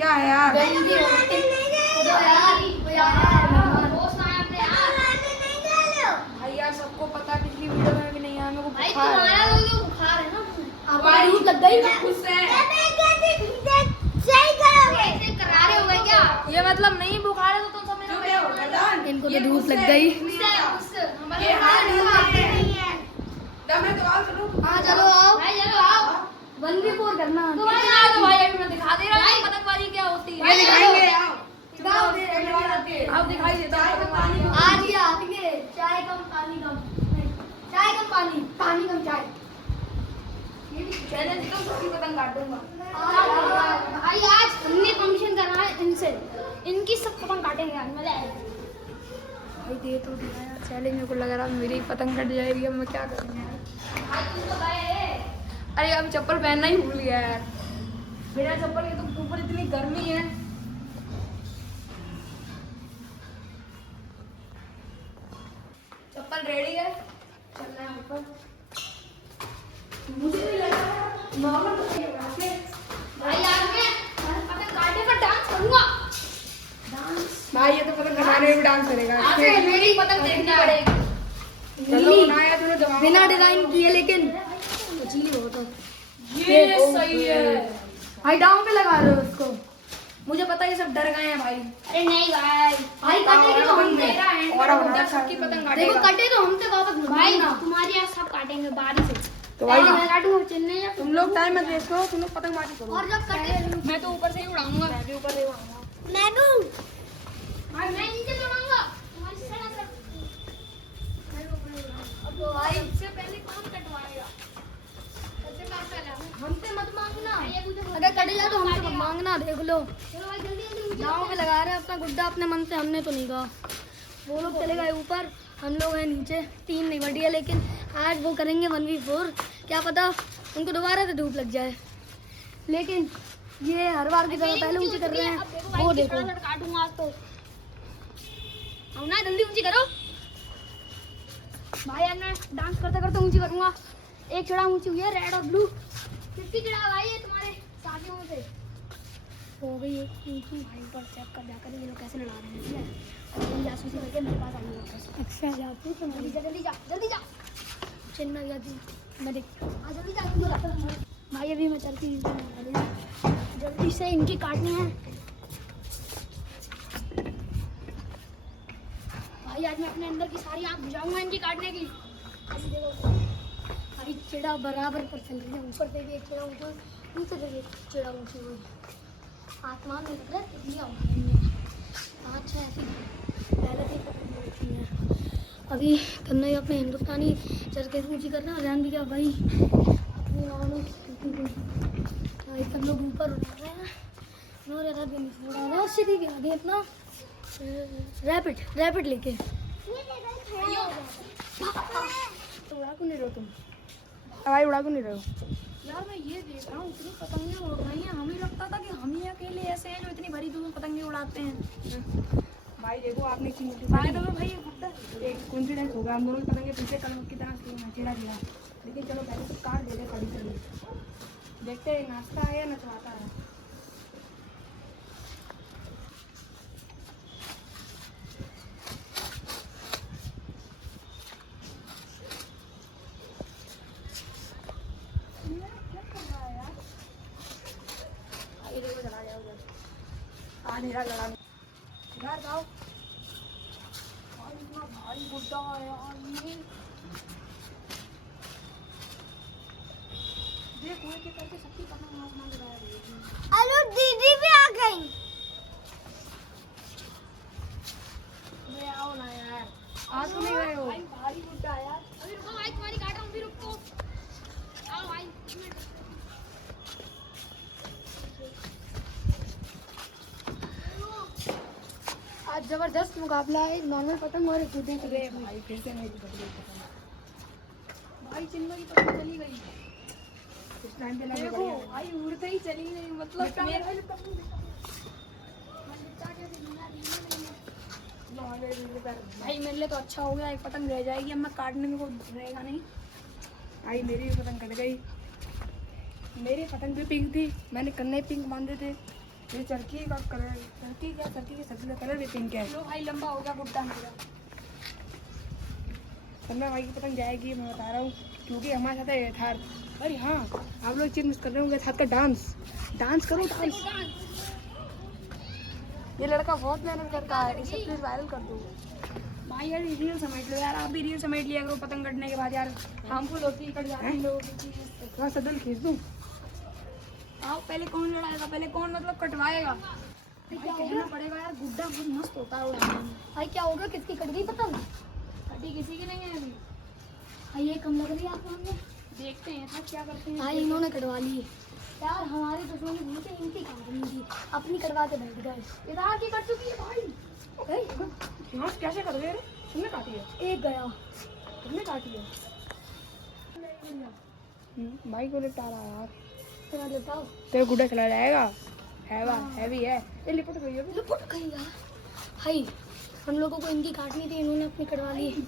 क्या है यार? भाई यार सबको पता है, पिछली वीडियो में भी नहीं आया मेरे को बुखार है ना। भाई धूप लग गई उससे सही करोगे करारे हो गए क्या? ये मतलब नहीं बुखार है तो तुम सब मेरे इनको तो धूप लग गई। हाँ चलो आओ भाई, चलो आओ 1v4 करना। तो भाई अभी मैं दिखा दे रहा हूँ पतंगबाजी क्या होती है। ये दिखाएंगे। अब दिखाई देता है पतंगबाजी। आज ही आएंगे। चाय कम पानी कम, चाय कम पानी, पानी कम चाय। चैलेंज तो सबकी पतंग काट दूंगा। भाई आज हमने फंक्शन करना है इनसे, इनकी सब पतंग काटेंगे आज, मजा आएगा। भाई दे तो दिया यार, चैलेंज मेरे को लग रहा है मेरी पतंग कट जाएगी। अब मैं क्या करूँ यार? अरे अभी चप्पल पहनना ही भूल गया यार। बिना चप्पल के तो ऊपर इतनी गर्मी है। चप्पल रेडी है, चलना है ऊपर। मुझे नहीं लगा नॉर्मल भाई आज मैं पतंग काटने का डांस करूंगा। भाई ये तो पतंग कटाने में भी डांस करेगा। मेरी पतंग देखनी पड़ेगी। चलो बनाया तूने जवाब। बिना डिजाइन किए लेकिन अजीब हो तो। ये सही है भाई डाउन पे लगा रहे हो उसको। मुझे पता है ये सब डर गए हैं भाई। अरे नहीं भाई, भाई कटेगी तो हमसे। और हम सबकी पतंग देखो काटेगा। कटे तो हमसे वापस भाई तुम्हारे यहाँ सब काटेंगे बारी से। तो भाई मैं काटूंगा चलने या तुम लोग टाइम मत वेस्ट करो, तुम लोग पतंगबाजी करो। और जब कटे मैं तो ऊपर से ही उड़ाऊंगा। मैं भी ऊपर से उड़ाऊंगा। मैं भी भाई मैं नीचे से उड़ाऊंगा तुम्हारी से ना। अब भाई इससे पहले कौन कटवाएगा? हमसे मत मांगना, अगर कट जाए तो हमसे मत मांगना। देख लो चलो भाई जल्दी जल्दी गाँव में लगा रहे हैं अपना गुड्डा अपने मन से, हमने तो नहीं कहा। वो लोग चले गए ऊपर, हम लोग हैं नीचे। टीम नहीं बढ़ी है लेकिन आज वो करेंगे 1v4। क्या पता उनको दोबारा से धूप लग जाए, लेकिन ये हर बार की तरह पहले ऊंची कर रहे हैं। वो देखो काटूंगा आज तो। आओ ना जल्दी ऊंची करो भाई, अब मैं डांस करते करते ऊंची करूंगा। एक चढ़ा ऊंची हुई है रेड और ब्लू। 50 चढ़ा भाई ये तुम्हारे साथियों से हो गई है ऊंची। भाई ऊपर चेक कर जाकर ये लोग कैसे लड़ा रहे हैं। और जासूसी करके मेरे पास आएंगे वापस। अच्छा जाती तो जल्दी जा जल्दी जा जल्दी जा। चलना जाती मैं देख आ जल्दी जा भाई। अभी मैं चलती हूँ, जल्दी से इनकी काटनी है भाई। आज मैं अपने अंदर की सारी आँख बुझाऊंगा इनकी काटने की। अभी देखो भाई चिड़ा बराबर पर चल रही है। ऊपर से भी एक चिड़ा ऊंचा, नीचे से भी एक चिड़ा ऊंची हुई। आसमान में लग रहा है इतनी अच्छा ऐसी पहले से पकड़ी है। अभी करना ही अपने हिंदुस्तानी चरखे ऊंची करना। ध्यान भी क्या भाई भाई सब लोग ऊपर उड़ा रहे हैं। उड़ा रहे हैं सीधी भी आगे अपना रैपिड लेके। उड़ा क्यों नहीं रहे हो तुम? भाई उड़ा क्यों नहीं रहे हो? यार मैं ये देख रहा हूँ इतनी पतंगें उड़ रही हैं। हमें लगता था कि हम ही अकेले ऐसे हैं जो इतनी बड़ी दूर पतंगें उड़ाते हैं। भाई देखो आपने इतनी मोटी भाई तो भाई एक कॉन्फिडेंस होगा हम दोनों की पतंगे पीछे कलम की तरह से चिड़ा दिया। लेकिन चलो पहले तो काट दे खड़ी खड़ी, देखते हैं नाचता है या नचवाता है। अंधेरा लगा यार जाओ। और इतना भारी गुड्डा है यार ये। देख हुए के करके सबकी पतंग आसमान में लगा रही है। अरे दीदी भी आ गई। अरे आओ ना यार, आ तो नहीं गए हो। भाई भारी गुड्डा है यार। अभी रुको भाई तुम्हारी काट रहा हूँ, अभी रुको। आओ भाई एक मिनट। आज जबरदस्त मुकाबला है, नॉर्मल पतंग और एक कूदे अरे भाई फिर से मेरी पतंग पतंग भाई चिन्ह की पतंग चली गई। इस टाइम पे लगे देखो भाई उड़ते ही चली गई। मतलब भाई मेरे लिए तो अच्छा हो गया, एक पतंग रह जाएगी। अब मैं काटने में कोई रहेगा नहीं। भाई मेरी भी पतंग कट गई। मेरी पतंग भी पिंक थी, मैंने कन्ने पिंक बांधे थे ये चरखी का कलर, चरखी क्या, चरखी के सब्जी का कलर भी पिंक है। लो भाई लंबा हो गया गुड्डा मेरा। तन्ना भाई की पतंग जाएगी, मैं बता रहा हूँ, क्योंकि हमारे साथ है यथार्थ। अरे हाँ, आप लोग चीज मिस कर रहे होंगे, यथार्थ का डांस। डांस करो, डांस। ये लड़का बहुत मेहनत करता है, इसे प्लीज वायरल कर दो भाई। यार रील समेट लो यार, आप भी रील समेट लिया करो पतंग कटने के बाद यार, हार्मफुल होती है, कट जाती है लोगों की। थोड़ा सदल खींच दूँ। आओ, पहले कौन लड़ाएगा, पहले कौन मतलब कटवाएगा? क्या कहना पड़ेगा यार, गुड्डा बहुत मस्त होता है उड़ाने में। भाई क्या होगा, किसकी कट गई पतंग? कटी किसी की नहीं है अभी। भाई ये कम लग रही है आपको हमने। देखते हैं सब क्या करते हैं। भाई इन्होंने कटवा ली है यार, हमारी दुश्मनी भूल के इनकी काटनी थी, अपनी कटवा के बैठ गए। इधर की कट चुकी है भाई। हाँ कैसे कर रहे? तुमने काटी है? एक गया। तुमने काटी है? भाई को लिपटा रहा है यार। तेरा लिपाओ। तेरे गुड्डा चला जाएगा, हैवी है। ये लिपट गई है। लिपट गई यार। भाई हम लोगों को इनकी काटनी थी, इन्होंने अपनी कटवा ली,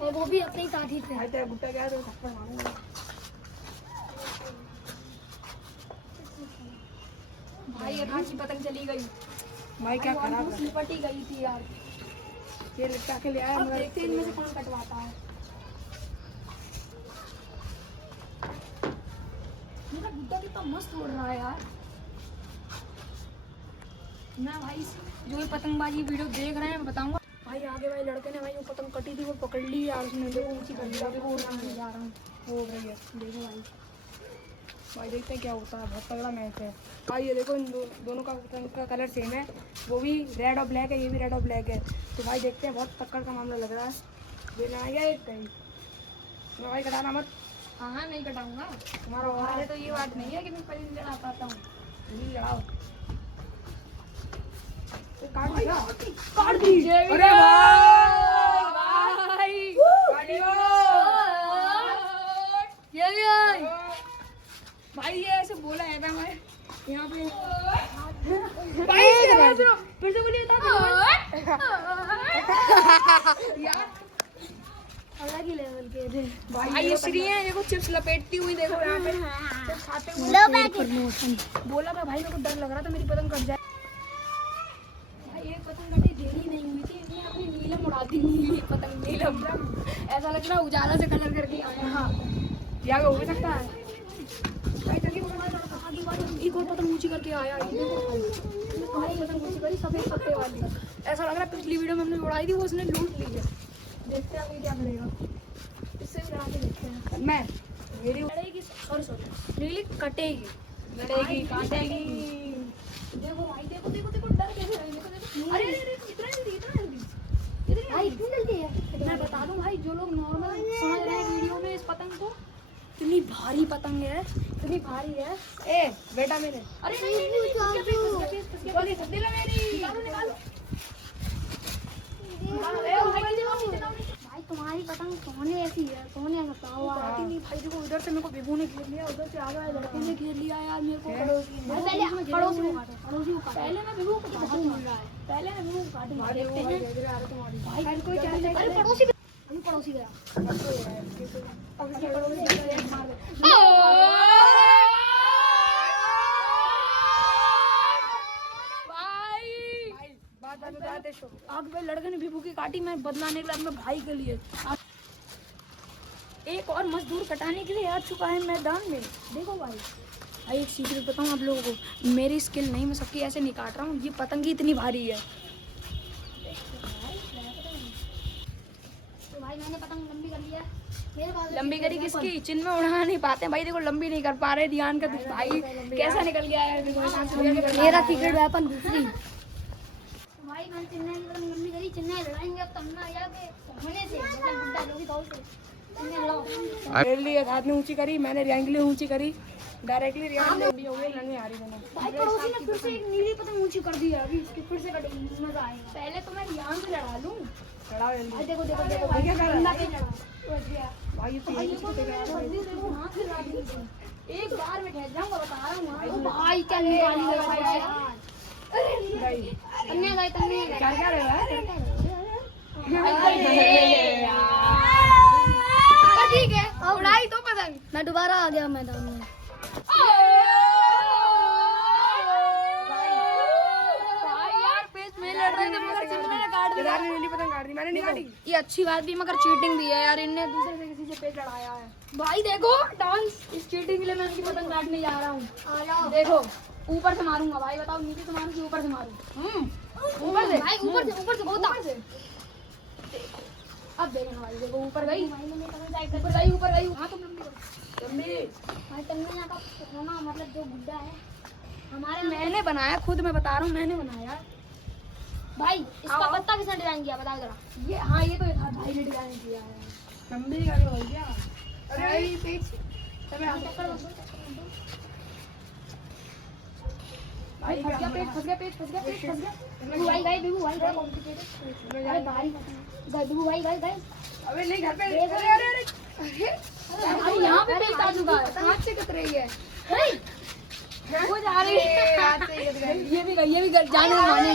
और वो भी अपने ही काटी थे। भाई तेरा गुड्डा क्या है, तो थप्पड़ मारूंगा। भाई यहाँ की पतंग चली गई। भाई क्या खराब है। लिपट ही गई थी यार। ये लिपटा के ले आया, अब मगर देखते हैं इनमें से कौन कटवाता है। मेरा गुड्डा कितना मस्त उड़ रहा है यार। मैं भाई जो ये पतंगबाजी वीडियो देख रहे हैं मैं बताऊंगा। भाई आगे भाई लड़के ने भाई वो पतंग कटी थी, वो पकड़ ली यार उसने, देखो ऊंची कर ली। देखो उड़ाने जा रहा हूँ, वो हो रही है। देखो भाई। भाई देखते हैं क्या होता है, बहुत तगड़ा मैच है। भाई ये देखो, इन दोनों का पतंग का कलर सेम है, वो भी रेड और ब्लैक है, ये भी रेड और ब्लैक है। तो भाई देखते हैं, बहुत टक्कर का मामला लग रहा है। ये लड़ा गया एक कहीं। मैं भाई कटाना मत। हाँ नहीं कटाऊंगा तुम्हारा हमारे तो ये बात नहीं है कि मैं पहले लड़ा पाता हूँ। नहीं लड़ाओ। काट दिया, काट दी। अरे भाई ये भी आई। भाई ये ऐसे बोला है था मैं यहाँ पे। भाई सुनो, फिर से बोलिए यार। अलग ही लेवल के थे भाई ये श्री है, देखो चिप्स लपेटती हुई, देखो यहाँ पे चिप्स खाते हुए। बोला था भाई, मेरे को डर लग रहा था मेरी पतंग कट जाए। भाई एक पतंग कटी देरी नहीं हुई थी, इसने अपनी नीलम उड़ा दी। नीली पतंग नीलम, ऐसा लग रहा उजाला से कलर करके आया। हाँ यहाँ पे हो भी सकता है। भाई जल्दी एक और पतंग ऊंची करके आया। भाई पतंग ऊंची करी सफेद पत्ते वाली। ऐसा लग रहा है पिछली वीडियो में हमने उड़ाई थी, वो उसने लूट ली है। देखते हैं अभी क्या करेगा, इससे भी लड़ा के देखते हैं। मैं मेरी लड़ेगी और नीली कटेगी, लड़ेगी, काटेगी। देखो भाई, देखो देखो देखो डर कैसे रहे। देखो देखो, अरे अरे इतना जल्दी, इतना जल्दी भाई, इतनी जल्दी है। मैं बता दूं भाई, जो लोग नॉर्मल समझ रहे हैं वीडियो में इस पतंग को, इतनी भारी पतंग है, इतनी भारी है। ए बेटा मेरे, अरे नहीं नहीं जल्दी सब्जी ला मेरी। निकालो निकालो। भाई तुम्हारी पतंग सोने ऐसी है, सोने बताओ। आती नहीं भाई, देखो इधर से मेरे को विभू ने घेर लिया, उधर से आगे वाले लड़के ने घेर लिया यार मेरे को। पड़ोसी को काटो, पड़ोसी को काटो। पहले मैं विभू को काटूं, पहले मैं विभू को काटूं। देखते हैं भाई कोई क्या है। अरे पड़ोसी पड़ोसी गया। अब इसके पड़ोसी को मार दे। आगे भाई लड़के ने विभू की काटी, मैं बदला निकला अपने भाई के लिए। एक और मजदूर कटाने के लिए आ चुका है मैदान में। देखो भाई एक सीक्रेट बताऊं आप लोगों को, मेरी स्किल नहीं, मैं सबकी ऐसे नहीं काट रहा हूँ, ये पतंग ही इतनी भारी है। तो भाई मैंने पतंग लंबी कर लिया, मेरे पास लंबी करी किसकी? चिन्ह में उड़ा नहीं पाते भाई, देखो लंबी नहीं कर पा रहे। ध्यान का भाई कैसा निकल गया है, मेरा सीक्रेट वेपन दूसरी। भाई मैंने चिन्ह की पतंग लंबी करी, चिन्ह लड़ाएंगे अब तब ना आके होने से मतलब गुड्डा लोगी बहुत से चिन्ह लड़ाओ। मेरे लिए हाथ में ऊंची करी, मैंने रियांग के लिए ऊंची करी, डायरेक्टली रियांग लंबी हो गई, लड़ने आ रही मैंने। भाई पड़ोसी ने फिर से एक नीली पतंग ऊंची कर दी है, अभी इसकी फिर से कटेगी, मजा आएगा। पहले तो मैं रियांग से लड़ा लूं। लड़ाओ जल्दी। भाई देखो देखो देखो भाई क्या कर रहा है? भाई भाई भाई देखो देखो हाथ से लड़ा दी। एक बार में ठहर जाऊंगा, बता रहा हूँ भाई क्या निकाली है भाई यार। भाई। तन्ने भाई तन्ने क्या क्या रहा है? ठीक है, उड़ाई तो पतंग। मैं दोबारा आ गया मैदान में। केदार ने नीली पतंग काट दी, मैंने नहीं काटी। ये अच्छी बात भी मगर चीटिंग भी है यार, इनने दूसरे से किसी से पेट लड़ाया है। भाई देखो डांस, इस चीटिंग के लिए मैं इनकी पतंग काटने जा रहा हूँ। देखो ऊपर से मारूंगा भाई, बताओ नीचे से मारूं कि ऊपर से मारूं? ऊपर से भाई, ऊपर से ऊपर से। अब देखना भाई, देखो ऊपर गई, ऊपर गई। हाँ तुम लंबी भाई, तन्ने का ना मतलब जो गुड्डा है हमारे, मैंने बनाया खुद, मैं बता रहा हूँ मैंने बनाया भाई। इसका पत्ता किसने डिजाइन किया बताओ जरा? ये हाँ ये तो भाई ने डिजाइन किया है। लंबी का हो गया। अरे तेज तबे हाथ पकड़ भाई, फंस गया पेट, फंस गया पेट, फंस गया पेट, फंस गया। भाई गए बिगू भाई गए कॉम्प्लिकेटेड। अरे भाई गए बिगू भाई गए। अबे नहीं घर पे, अरे अरे अरे अरे यहाँ पे पेट आ चुका है। हाथ से कत रही है, वो जा रही है हाथ से कत रही है। ये भी जाने माने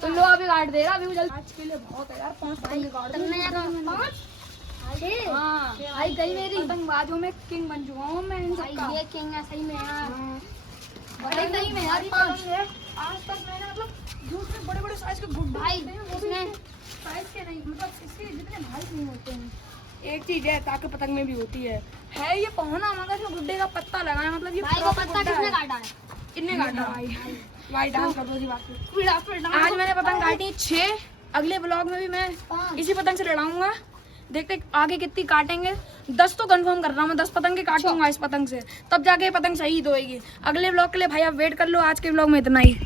तो लो अभी काट दे रहा अभी जल्दी। आज के लिए बहुत है यार, 5 पतंग काट तुमने 5 हाँ भाई गई मेरी। पतंगबाजों में किंग बन चुका हूँ मैं इन सबका। ये किंग है सही में यार, बड़े सही में यार। 5 आज तक मैंने मतलब दूसरे बड़े बड़े साइज के गुड्डे भाई उसने साइज के नहीं, मतलब इसके जितने भाई नहीं होते हैं। एक चीज है ताकत पतंग में भी होती है ये पौना, मगर इसमें गुड्डे का पत्ता लगा है, मतलब ये भाई को पत्ता किसने काटा है? कितने काटा भाई? भाई डांस कर दो जी बात। आज मैंने पतंग काटी 6, अगले ब्लॉग में भी मैं इसी पतंग से लड़ाऊंगा। देखते आगे कितनी काटेंगे। 10 तो कंफर्म कर रहा हूँ मैं, 10 पतंग के काटूंगा इस पतंग से, तब जाके ये पतंग शहीद होएगी। अगले ब्लॉग के लिए भाई आप वेट कर लो। आज के ब्लॉग में इतना ही।